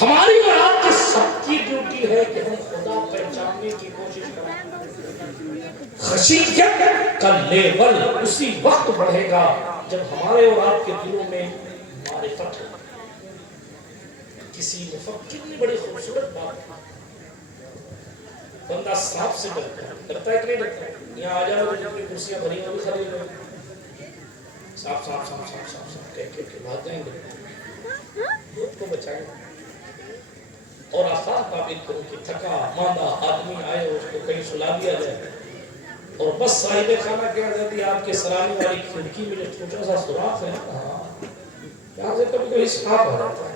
ہماری اور آپ کی سب کی ڈیوٹی ہے کہ ہم خدا پہچاننے کی کوشش کریں. خشیت کا لیول اسی وقت بڑھے گا جب ہمارے اور آپ کے دلوں میں معرفت ہو. کسی مفکر نے بڑی خوبصورت بات کی. بندہ سانپ سے ڈرتا ہے کہ نہیں ڈرتا؟ یہاں آ جاؤ تو جتنی کرسیاں بھری ہیں وہ بھی خالی ہو. سانپ سانپ سانپ سانپ سانپ سانپ کہہ کے بھاگ جائیں گے. خود کو بچائیں گے. اور آسان ثابت کرو کہ تھکا ماندہ آدمی آئے اس کو کہیں سلا دیا جائے اور بس صاحب خانہ کہہ دیتی آپ کے سرانے والی کھڑکی میں جو چھوٹا سا سوراخ ہے یہاں سے کبھی کوئی سانپ آ جاتا ہے.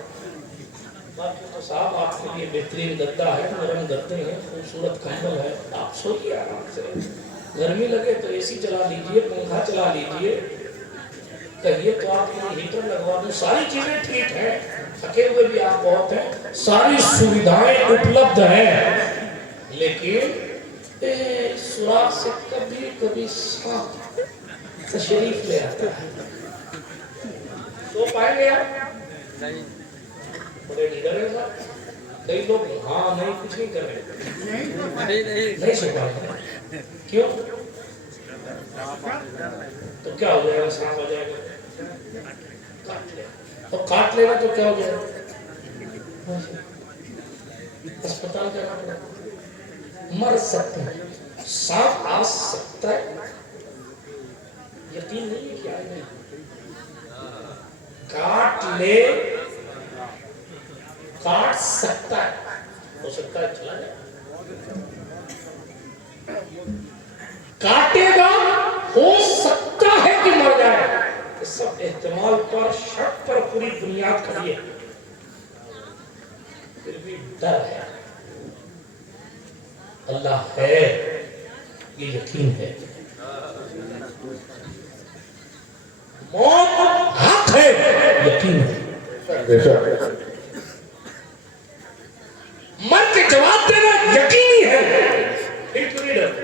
باقی تو صاحب آپ کے لیے بہترین گدا ہے, نرم گدے ہیں, خوبصورت کمبل ہے, آپ سوئیے آرام سے. گرمی لگے تو اے سی چلا لیجئے, پنکھا چلا لیجئے, کہیے تو آپ کو ہیٹر لگوا دوں. ساری چیزیں ٹھیک ہیں, تھکے ہوئے بھی آپ بہت ہیں, ساری سویدھائیں اپلبدھ ہیں, لیکن سوراخ سے کبھی کبھی سانپ تشریف لے آتا ہے. سو پائیں گے آپ؟ بڑے لیڈر ہیں صاحب. کئی لوگ ہاں نہیں کچھ نہیں کر رہے, نہیں سو پائیں گے. کیوں؟ تو کیا ہو جائے گا؟ سانپ ہو جائے گا, کاٹ لے گا. تو کاٹ لے گا تو کیا ہو جائے گا؟ اسپتال جانا پڑے گا, مر سکتے ہیں. سانپ آ سکتا ہے, یقین نہیں ہے کہ آئے نہیں. کاٹ لے, کاٹ سکتا ہے, ہو سکتا ہے چلا جائے. کاٹے گا, ہو سکتا ہے کہ مر جائے. اس سب احتمال پر, شک پر پوری بنیاد کھڑی ہے. پھر بھی ڈر ہے. اللہ ہے یہ یقین ہے. موت حق ہے یقین ہے. مر کے جواب دینا یقینی ہے. پھر کیوں نہیں ڈرتے؟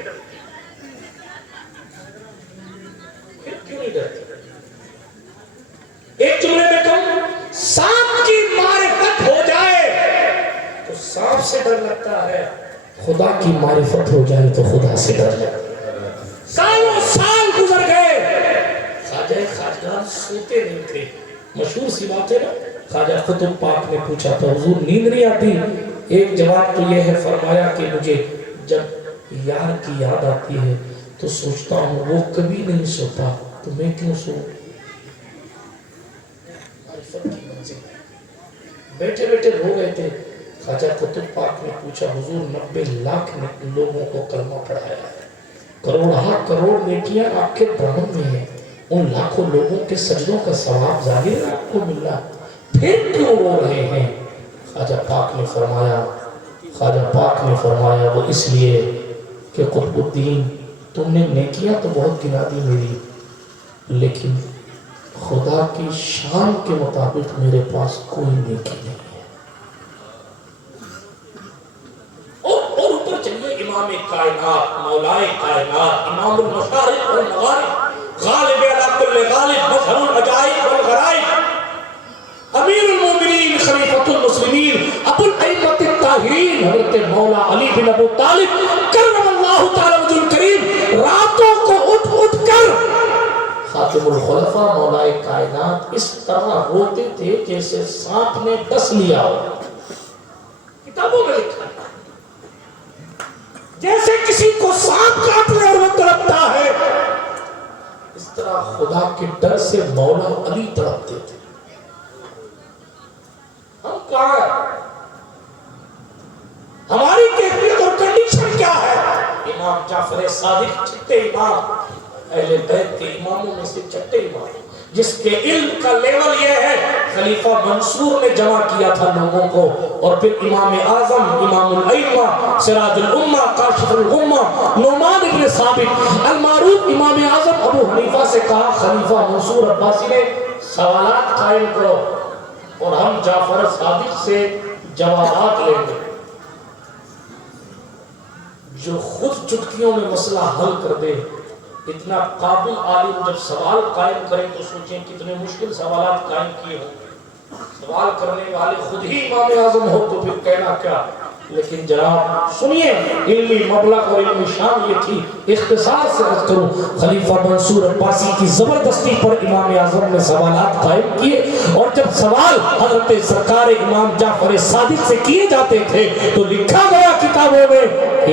پھر کیوں نہیں ڈرتے؟ ایک جملے میں کہوں, سانپ کی معرفت ہو جائے تو سانپ سے ڈر لگتا ہے, خدا کی معرفت ہو جائے تو خدا سے ڈر لگتا ہے. سالوں سال گزر گئے, خواجہ خواجگان سوتے نہیں تھے. مشہور سی بات ہے نا, خواجہ قطب پاک نے پوچھا تھا حضور نیند نہیں آتی؟ ایک جواب تو یہ ہے, فرمایا کہ مجھے جب یار کی یاد آتی ہے تو سوچتا ہوں وہ کبھی نہیں سوتا تو میں کیوں سو. بیٹھے بیٹھے رو گئے تھے. خواجہ قطب پاک نے پوچھا حضور 90 لاکھ لوگوں کو کلمہ پڑھایا ہے, کروڑ کروڑ نیکیاں آپ کے برہم میں ہیں, ان لاکھوں لوگوں کے سجدوں کا ثواب ظاہر آپ کو مل رہا, پھر کیوں رو رہے ہیں؟ خواجہ پاک نے فرمایا وہ اس لیے کہ قطب الدین تم نے نیکیاں تو بہت گنا دی میری, لیکن خدا کی شان کے مطابق میرے پاس کوئی نیکی نہیں ہے. اور اوپر چلیے, امام کائنات, مولائے کائنات, امام المشارق والمغارب, غالب علی کل غالب, مظہر العجائب والغرائب, امیر المومنین, خلیفۃ المسلمین, ابو الائمۃ الطاہرین, حضرت مولا علی بن ابو طالب کرم اللہ تعالی وجہ الکریم, راتوں کو اٹھ اٹھ کر خاتم الخلفاء مولا کائنات اس طرح روتے تھے جیسے سانپ نے ڈس لیا ہو. کتابوں میں لکھا جیسے کسی کو سانپ کاٹ لے اور وہ تڑپتا ہے, اس طرح خدا کے ڈر سے مولا علی تڑپتے تھے. ہم کہاں ہیں؟ ہماری کیفیت اور کنڈیشن کیا ہے؟ امام جعفر صادق چھٹے امام, اہل بیت کے اماموں میں سے چھٹے امام, جس کے علم کا لیول یہ ہے خلیفہ منصور نے جمع کیا تھا لوگوں کو, اور پھر امام اعظم, امام الائمہ, سراج الامہ, کاشف الغمہ, نعمان ابن ثابت المعروف امام اعظم ابو حنیفہ سے کہا خلیفہ منصور عباسی نے سوالات قائم کرو اور ہم جعفر صادق سے جوابات لیں گے. جو خود چٹکیوں میں مسئلہ حل کر دے, اتنا قابل عالم جب سوال قائم کریں تو سوچیں کتنے مشکل سوالات قائم کیے ہوں. سوال کرنے والے خود ہی امام اعظم ہو تو پھر کہنا کیا. لیکن جناب سنیے علمی مبلغ اور علمی شان یہ تھی. اختصار سے عرض کروں خلیفہ منصور عباسی کی زبردستی پر امام اعظم نے سوالات قائم کیے اور جب سوال حضرت سرکار امام جعفر صادق سے کیے جاتے تھے تو لکھا گیا کتابوں میں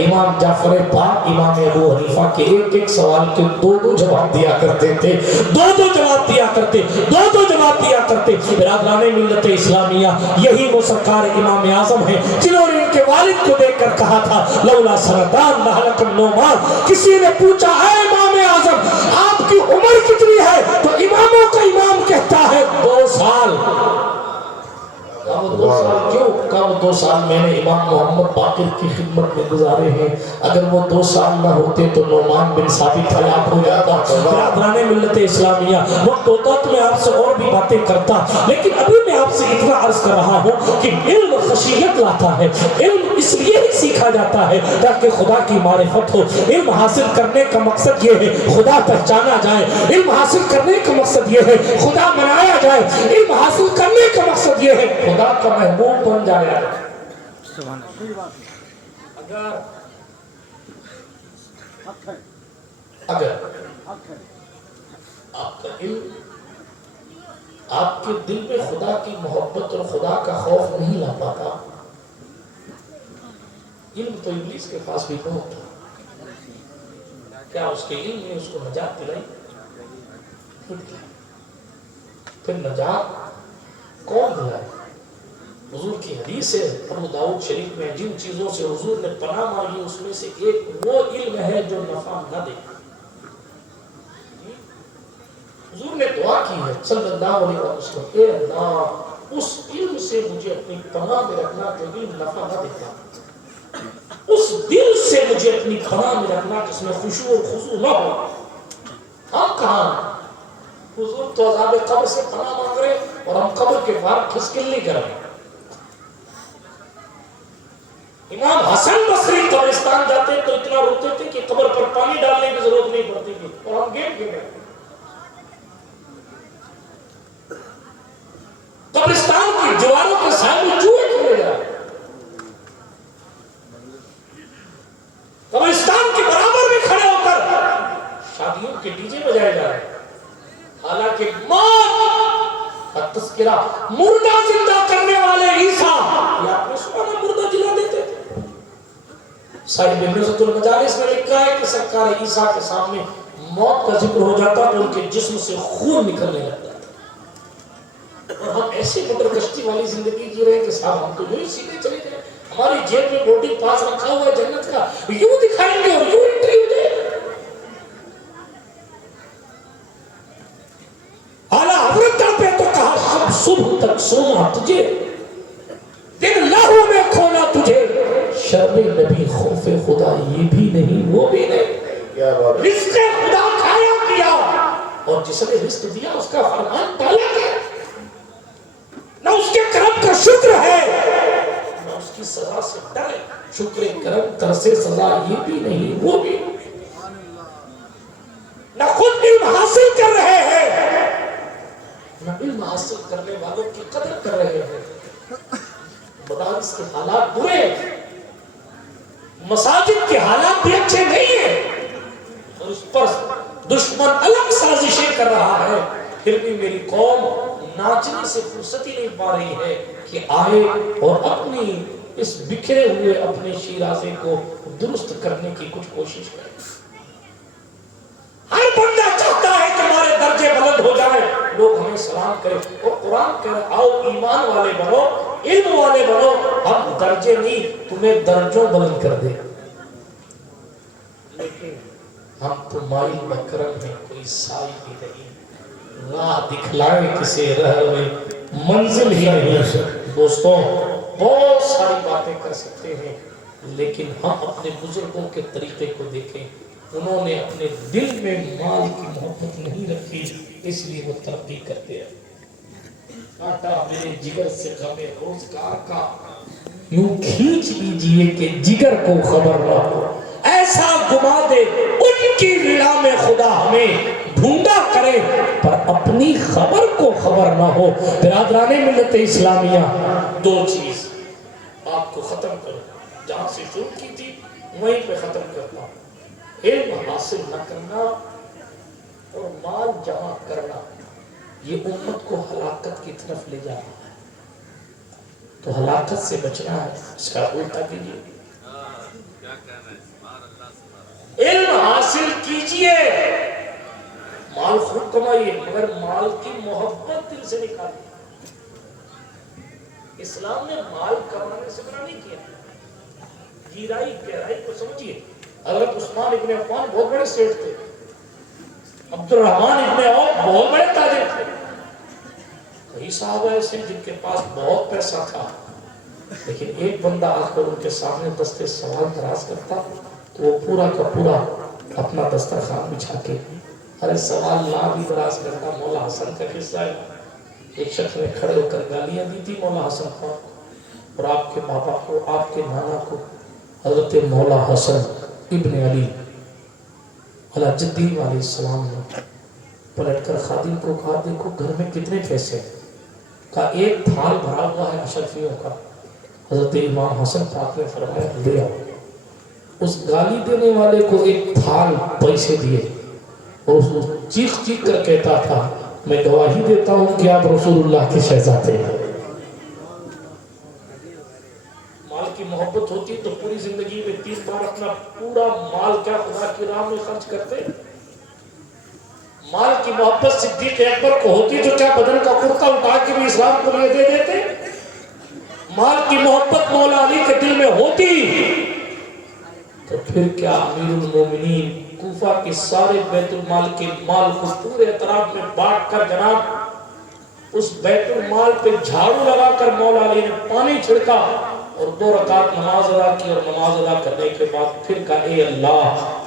امام جعفر پاک امام ابو حنیفہ کے ایک ایک سوال کے دو دو جواب دیا کرتے تھے. دو جواب دیا کرتے. برادران ملت اسلامیہ یہی وہ سرکار امام اعظم ہیں جنہوں نے ان کے والد کو دیکھ کر کہا تھا لولا سرطان لہلک النعمان. کسی نے پوچھا ہے امام اعظم آپ کی عمر کتنی ہے تو اماموں کا امام کہتا ہے 2 سال. کہا وہ 2 سال کیوں؟ کہا وہ 2 سال میں نے امام محمد باقر کی خدمت میں گزارے ہیں. اگر وہ 2 سال نہ ہوتے تو نعمان بن ثابت ہلاک ہو جاتا. برادران ملت اسلامیہ وقت ہوتا تو میں آپ سے اور بھی باتیں کرتا لیکن ابھی میں آپ سے اتنا عرض کر رہا ہوں کہ علم خشیت لاتا ہے. علم اس لیے ہی سیکھا جاتا ہے تاکہ خدا کی معرفت ہو. علم حاصل کرنے کا مقصد یہ ہے خدا پہچانا جائے. علم حاصل کرنے کا مقصد یہ ہے خدا منایا جائے. علم حاصل کرنے کا مقصد یہ ہے خدا کا محبوب بن جائے. اگر آپ کا علم آپ کے دل میں خدا کی محبت اور خدا کا خوف نہیں لا پاتا, علم تو ابلیس کے پاس بھی بہت تھا. کیا اس کے علم نے اس کو نجات دلائی؟ پھر نجات کون دلائے؟ حضور کی حدیث ہے ابو داؤد شریف میں جن چیزوں سے حضور نے پناہ مانگی اس میں سے ایک وہ علم ہے جو نفع نہ دے. حضور نے دعا کی ہے صلی اللہ علیہ وسلم اے اللہ اس علم سے مجھے اپنی پناہ میں رکھنا جو علم نفع نہ دیتا. اس دل سے مجھے اپنی پناہ میں رکھنا جس میں خشوع و خضوع نہ ہو. ہم کہاں حضور تو عذاب قبر سے پناہ مانگ رہے اور ہم قبر کے باہر کھسکلی کر رہے. امام حسن بصری قبرستان جاتے تو اتنا روتے تھے کہ قبر پر پانی ڈالنے کی ضرورت نہیں پڑتی تھی اور ہم گیم کھیل رہے. قبرستان کی دیواروں کے سامنے چوہے کھیلے جا رہے. قبرستان کے برابر میں کھڑے ہو کر شادیوں کے ڈی جے بجائے جا رہے ہیں. حالانکہ موت کا تذکرہ مردہ زندہ کرنے والے عیسیٰ یہ آپ نے سنا نا مردہ جلا دیتے تھے. صاحب نزہۃ المجالس نے لکھا ہے کہ سرکار عیسیٰ کے سامنے موت کا ذکر ہو جاتا تو ان کے جسم سے خون نکلنے لگتا تھا. اور ہم ایسی موٹر کشتی والی زندگی جی رہے ہیں کہ صاحب ہم تو یوں ہی سیدھے چلے جائیں. ہماری جیب میں بورڈنگ پاس رکھا ہوا ہے جنت کا یوں دکھائیں گے اور یوں انٹری ہو جائے. اعلیٰ حضرت پہ تو کہا شب صبح تک سونا تجھے دن لاہو میں کھونا تجھے. شرم نبی خوف خدا یہ بھی نہیں وہ بھی نہیں. رزق خدا کھایا کیا اور جس نے رزق دیا اس کا فرمان ٹالا گیا. نہ اس کے کرم کا شکر ہے نہ اس کی سزا سے ڈرے. شکر کرم ترسے سزا یہ بھی نہیں وہ بھی نہ خود علم حاصل کر رہے ہیں نہ علم حاصل کرنے والوں کی قدر کر رہے ہیں. مدارس کے حالات برے ہیں, مساجد کے حالات بھی اچھے نہیں ہیں اور اس پر دشمن الگ سازشیں کر رہا ہے. پھر بھی میری قوم ناچنے سے فرصت ہی نہیں پا رہی ہے کہ آئے اور اپنی اس بکھرے ہوئے اپنے شیرازے کو درست کرنے کی کچھ کوشش کرے. ہر بندہ چاہتا ہے کہ ہمارے درجے بلند ہو جائے, لوگ ہمیں سلام کریں اور قرآن کہے آؤ ایمان والے بنو علم والے بنو. ہم درجے نہیں تمہیں درجوں بلند کر دے. لیکن ہم تو مائل مکرم ہیں کوئی سائی بھی نہیں. راہ دکھلائے کسے رہ میں منزل ہی نہیں. دوستوں بہت ساری باتیں کر سکتے ہیں لیکن ہم اپنے بزرگوں کے طریقے کو دیکھیں. انہوں نے اپنے دل میں مال کی محبت نہیں رکھی اس لیے وہ ترقی کرتے ہیں. کاٹا میرے جگر سے غم روزگار کا یوں کھینچ لیجئے کہ جگر کو خبر نہ ہو. ایسا گما دے ان کی رلا میں خدا ہمیں ڈھونڈا کرے جائے پر اپنی خبر کو خبر نہ ہو. برادران ملت اسلامیہ، دو چیز آپ کو ختم کرو، جہاں سے شروع کی تھی وہیں پہ ختم کرتا ہوں. علم حاصل نہ کرنا اور مال جمع کرنا یہ امت کو ہلاکت کی طرف لے جا رہا ہے. تو ہلاکت سے بچنا ہے، اس کا الٹا کیجیے. علم حاصل کیجئے، مال خوب کمائیے مگر مال کی محبت دل سے نکالیے. اسلام نے مال کمانے سے منع نہیں کیا. گہرائی کو سمجھیے. حضرت عثمان ابن عفان بہت بڑے سیٹ تھے، عبد الرحمن ابن عوف بہت بڑے تاجر تھے. کئی صحابہ ایسے جن کے پاس بہت پیسہ تھا، لیکن ایک بندہ آ کر ان کے سامنے دستے سوال دراز کرتا تو وہ پورا کا پورا اپنا دسترخوان بچھا کے ارے سوال نہ بھی دراز کرتا. مولا حسن کا قصہ ہے. ایک شخص نے کھڑے ہو کر گالیاں دی تھی مولا حسن کو اور آپ کے بابا کو، آپ کے نانا کو. حضرت مولا حسن ابن علی علیہ جدی علیہ السلام نے پلٹ کر خادم کو کہا دیکھو گھر میں کتنے پیسے ہیں؟ کہا ایک تھال بھرا ہوا ہے اشرفیوں کا. حضرت امام حسن پاک نے فرمایا لے آؤ. اس گالی دینے والے کو ایک تھال پیسے دیے اور اس کو چیخ چیخ کر کہتا تھا میں گواہی دیتا ہوں کہ آپ رسول اللہ کے شہزادے ہیں. مال کی محبت ہوتی تو پوری زندگی میں 3 بار اپنا پورا مال کیا خدا کی راہ میں خرچ کرتے. مال کی محبت صدیق اکبر کو ہوتی تو کیا بدن کا کرتا اٹھا کے بھی اسلام کو لیے دے دیتے. مال کی محبت مولا علی کے دل میں ہوتی تو پھر کیا امیر المومنین کوفہ کے سارے بیت المال کے مال کو پورے اطراف میں بانٹ کر جناب اس بیت المال پہ جھاڑو لگا کر مولا علی نے پانی چھڑکا اور 2 رکعت نماز ادا کی اور نماز ادا کرنے کے بعد پھر کہا اے اللہ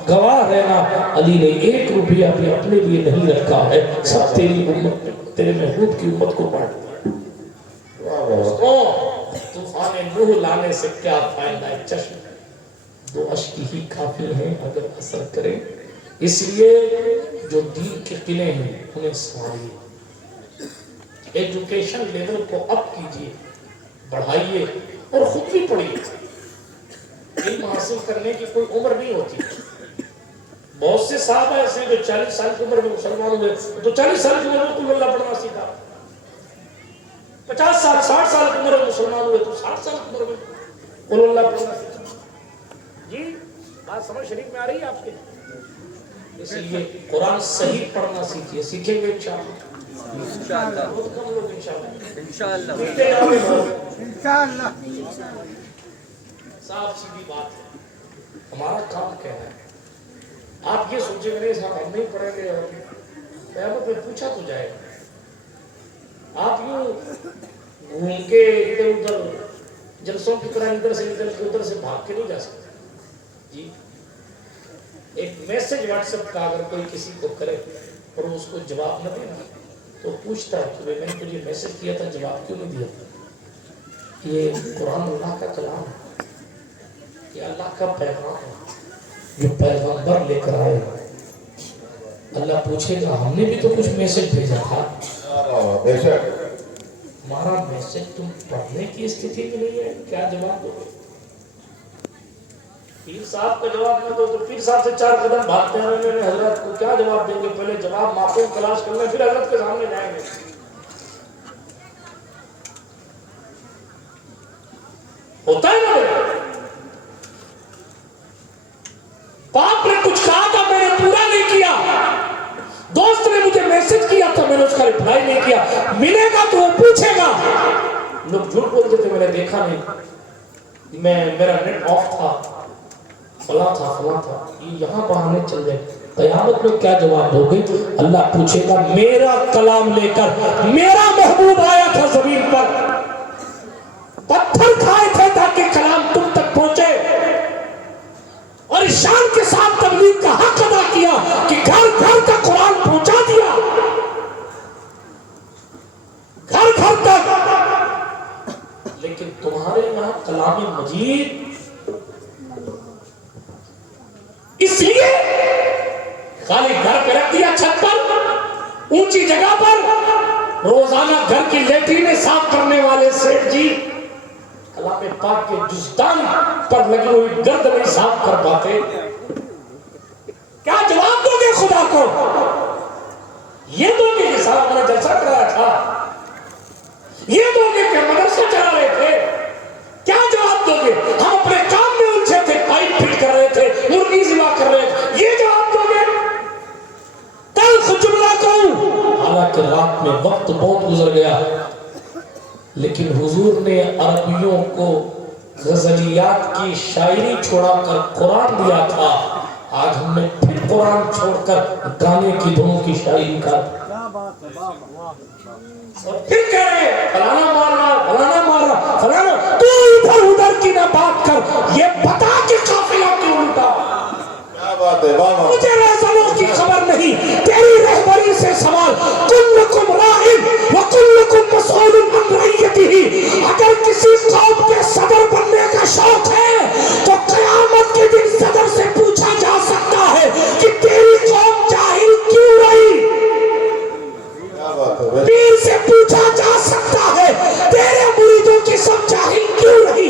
گواہ رہنا علی نے 1 روپیہ بھی اپنے لیے نہیں رکھا ہے، سب تیری امت تیرے محبوب کی امت کو بانٹ دیا. طوفان نوح لانے سے کیا فائدہ ہے؟ چشم 2 اشک ہی کافی ہیں اگر اثر کریں. اس لیے جو دین کے قلعے ہیں انہیں سنوائیے، ایجوکیشن لیول کو اپ کیجیے، بڑھائیے اور خود بھی پڑھیے. علم حاصل کرنے کی کوئی عمر نہیں ہوتی. بہت سے صحابہ ایسے ہیں جو 40 سال کی عمر میں مسلمان ہوئے تو 40 سال کی عمر میں قل اللہ پڑھنا سیکھا. 50 سال 60 سال کی عمر میں مسلمان ہوئے تو 60 سال کی عمر میں قل اللہ پڑھنا سیکھا. جی بات سمجھ شریف میں آ رہی ہے آپ کے؟ اس لیے قرآن صحیح پڑھنا سیکھیے. سیکھیں گے انشاءاللہ بہت کم لوگ انشاءاللہ صاحب سیدھی بات ہے. ہمارا کام کیا ہے؟ آپ یہ سوچیں گے صاحب ہم نہیں پڑھیں گے اور قیامت میں پوچھا تو جائے گا. آپ یوں گھوم کے ادھر ادھر جلسوں کی طرح ادھر سے ادھر سے بھاگ کے نہیں جا سکتے. جی ایک میسج واٹس ایپ کا اگر کوئی کسی کو کرے اور اس کو جواب نہ دینا تو پوچھتا ہے کہ میں نے تجھے میسج کیا تھا جواب کیوں نہیں دیا؟ یہ قرآن اللہ کا کلام ہے، یہ اللہ کا پیغام ہے جو پیغمبر لے کر آئے. اللہ پوچھے گا ہم نے بھی تو کچھ میسج بھیجا تھا، ہمارا میسج تم پڑھنے کی استھتی میں نہیں ہے، کیا جواب دو گے؟ پیر صاحب کا جواب نہ دو تو پیر صاحب سے 4 قدم بھاگتے ہیں حضرت کو کیا جواب دیں گے؟ پہلے جواب معقول تلاش کر لیں پھر حضرت کے سامنے جائیں گے. ہوتا ہے نا باپ نے کچھ کہا تھا میں نے پورا نہیں کیا، دوست نے مجھے میسج کیا تھا میں نے اس کا ریپلائی نہیں کیا، ملے گا تو وہ پوچھے گا. لوگ جھوٹ بولتے تھے میں نے دیکھا نہیں، میرا نیٹ آف تھا، فلاں تھا. یہ یہاں بہانے چل گئے. قیامت میں کیا جواب دو گے؟ اللہ پوچھے گا میرا کلام لے کر میرا محبوب آیا تھا زمین پر، پتھر کھائے تھے تاکہ کلام تم تک پہنچے اور شان کے ساتھ تبلیغ کا حق ادا کیا کہ گھر گھر تک قرآن پہنچا دیا، گھر گھر تک. لیکن تمہارے یہاں کلام مجید اس لیے خالی گھر پہ رکھ دیا چھت پر اونچی جگہ پر روزانہ گھر کی لیٹرینیں صاف کرنے والے سیٹھ جی کلام پاک کے جزدان پر لگی ہوئی گرد نہیں صاف کر پاتے. کیا جواب دو گے خدا کو؟ یہ دو گے کہ صاحب ہمارا جلسہ کرایا تھا، یہ دو گے کہ مدرسہ چلا رہے تھے؟ کیا جواب دو گے؟ ہم اپنے کام میں الجھے تھے، پائپ فٹ کر رہے تھے، مرغی ذبح کر رہے تھے، یہ جواب دو گے؟ تلخ جملہ کہوں، حالانکہ رات میں وقت بہت گزر گیا، لیکن حضور نے عربیوں کو غزلیات کی شاعری چھوڑا کر قرآن دیا تھا. آج ہم نے پھر قرآن چھوڑ کر گانے کی دھنوں کی شاعری کر اور پھر کہہ رہے ہیں فلانا مار رہا، فلانا مار رہا، فلانا. تو ادھر ادھر کی نہ بات کر، یہ بتا کہ قافلہ کیوں لٹا. مجھے رہزنوں کی خبر نہیں، تیری رہبری سے سوال. کلکم راعٍ وکلکم مسئول عن رعیتہ. اگر کسی قوم کے صدر بننے کا شوق ہے تو قیامت کے دن صدر سے پوچھا جا سکتا ہے کہ تیری قوم جاہل کیوں رہی. پیر سے پوچھا جا سکتا ہے تیرے مریدوں کی سب جاہل کیوں رہی.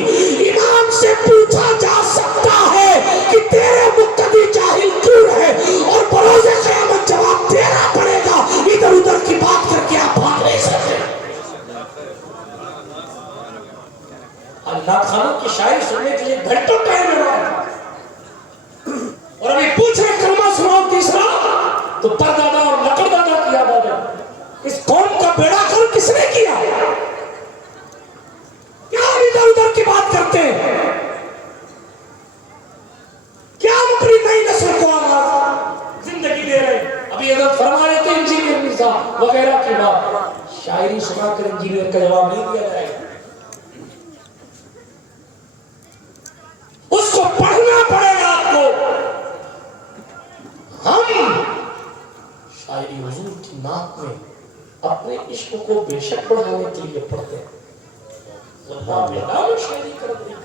امام سے پوچھا جا سکتا ہے کہ تیرے مقتدی جاہل کیوں رہے. اور بروز قیامت جواب دینا پڑے گا. ادھر ادھر کی بات کر کے آپ بھاگ نہیں سکتے. اللہ خانوں کی شاعری سننے کے لیے گھنٹوں ٹائم ہے اور ابھی پوچھ رہے کلمہ سناؤ تیسرا تو پردادا اور لکڑ دادا کی یاد آ جائے. اس قوم کا بیڑا کر کس نے کیا؟ کیا ہم ادھر ادھر کی بات کرتے ہیں؟ کیا ہم اپنی نئی نسل کو آغاز زندگی دے رہے ہیں؟ ابھی حضرت فرما رہے تھے انجینئر مرزا وغیرہ کی بات. شاعری سنا کر انجینئر کا جواب نہیں دیا جائے گا. اس کو پڑھنا پڑے گا آپ کو. ہم شاعری حضور کی نعت میں اپنے عشق کو بے شک بڑھانے کے لیے پڑھتے ہیں. شاعری کرتے ہیں.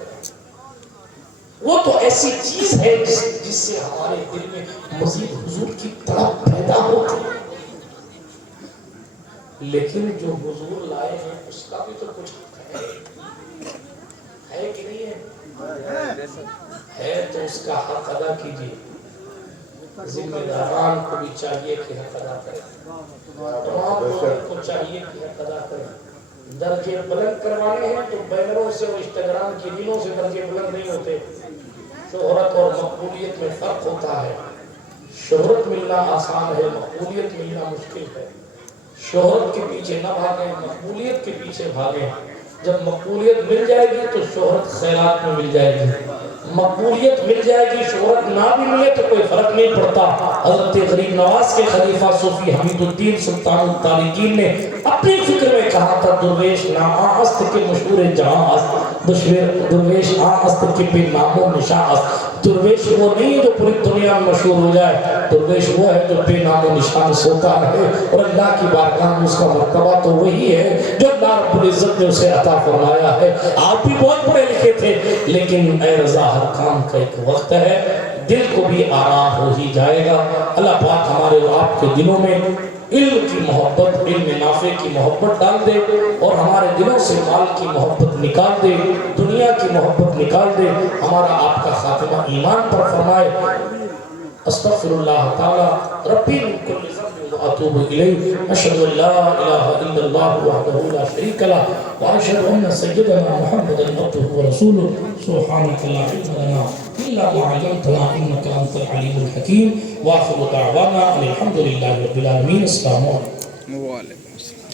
وہ تو ایسی چیز ہے جس سے ہمارے دل میں مزید حضور کی طلب پیدا ہوتی ہے. لیکن جو حضور لائے ہیں اس کا بھی تو کچھ ہے کہ نہیں ہے تو اس کا حق ادا کیجیے. ذمہ داران کو بھی چاہیے کہ حق ادا کریں. تمام لوگوں کو چاہیے کہ حق ادا کریں. درجے بلند کروانے ہیں تو بینروں سے اور انسٹاگرام کی ریلوں سے درجے بلند نہیں ہوتے. شہرت اور مقبولیت میں فرق ہوتا ہے. شہرت ملنا آسان ہے، مقبولیت ملنا مشکل ہے. شہرت کے پیچھے نہ بھاگیں، مقبولیت کے پیچھے بھاگیں. جب مقبولیت مل جائے گی تو شہرت خیرات میں مل جائے گی. مقبولیت مل جائے گی، شہرت نہ بھی ملے تو کوئی فرق نہیں پڑتا. حضرت غریب نواز کے خلیفہ صوفی حمید الدین سلطان الطارقین نے اپنی فکر میں کہا تھا درویش نام است کے مشہور جہاں است، درویش است کے بے نام و نشاں است. درویش وہ نہیں ہے جو پوری دنیا میں مشہور ہو جائے، درویش وہ ہے جو بے نام و نشان سوتا ہے. اور اللہ کی بارگاہ میں اس کا مرتبہ تو وہی ہے جو اللہ رب العزت نے اسے عطا فرمایا ہے. آپ بھی بہت پڑھے لکھے تھے لیکن اے رضا ہر کام کا ایک وقت ہے. دل کو بھی آرام ہو ہی جائے گا. اللہ پاک ہمارے اور آپ کے دلوں میں علم کی محبت، علم نافع کی محبت ڈال دے اور ہمارے دلوں سے مال کی محبت نکال دے، دنیا کی محبت نکال دے. ہمارا آپ کا خاتمہ ایمان پر فرمائے. استغفر اللہ تعالی ربی من کل ذنب واتوب الیہ. اشهد ان لا اله الا الله وحده لا شريك له واشهد ان سيدنا محمدا عبده ورسوله. سبحانك لا علم لنا الا ما علمتنا انك انت العليم الحكيم. واخر دعوانا الحمد لله رب العالمين. السلام علیکم. وعلیکم السلام.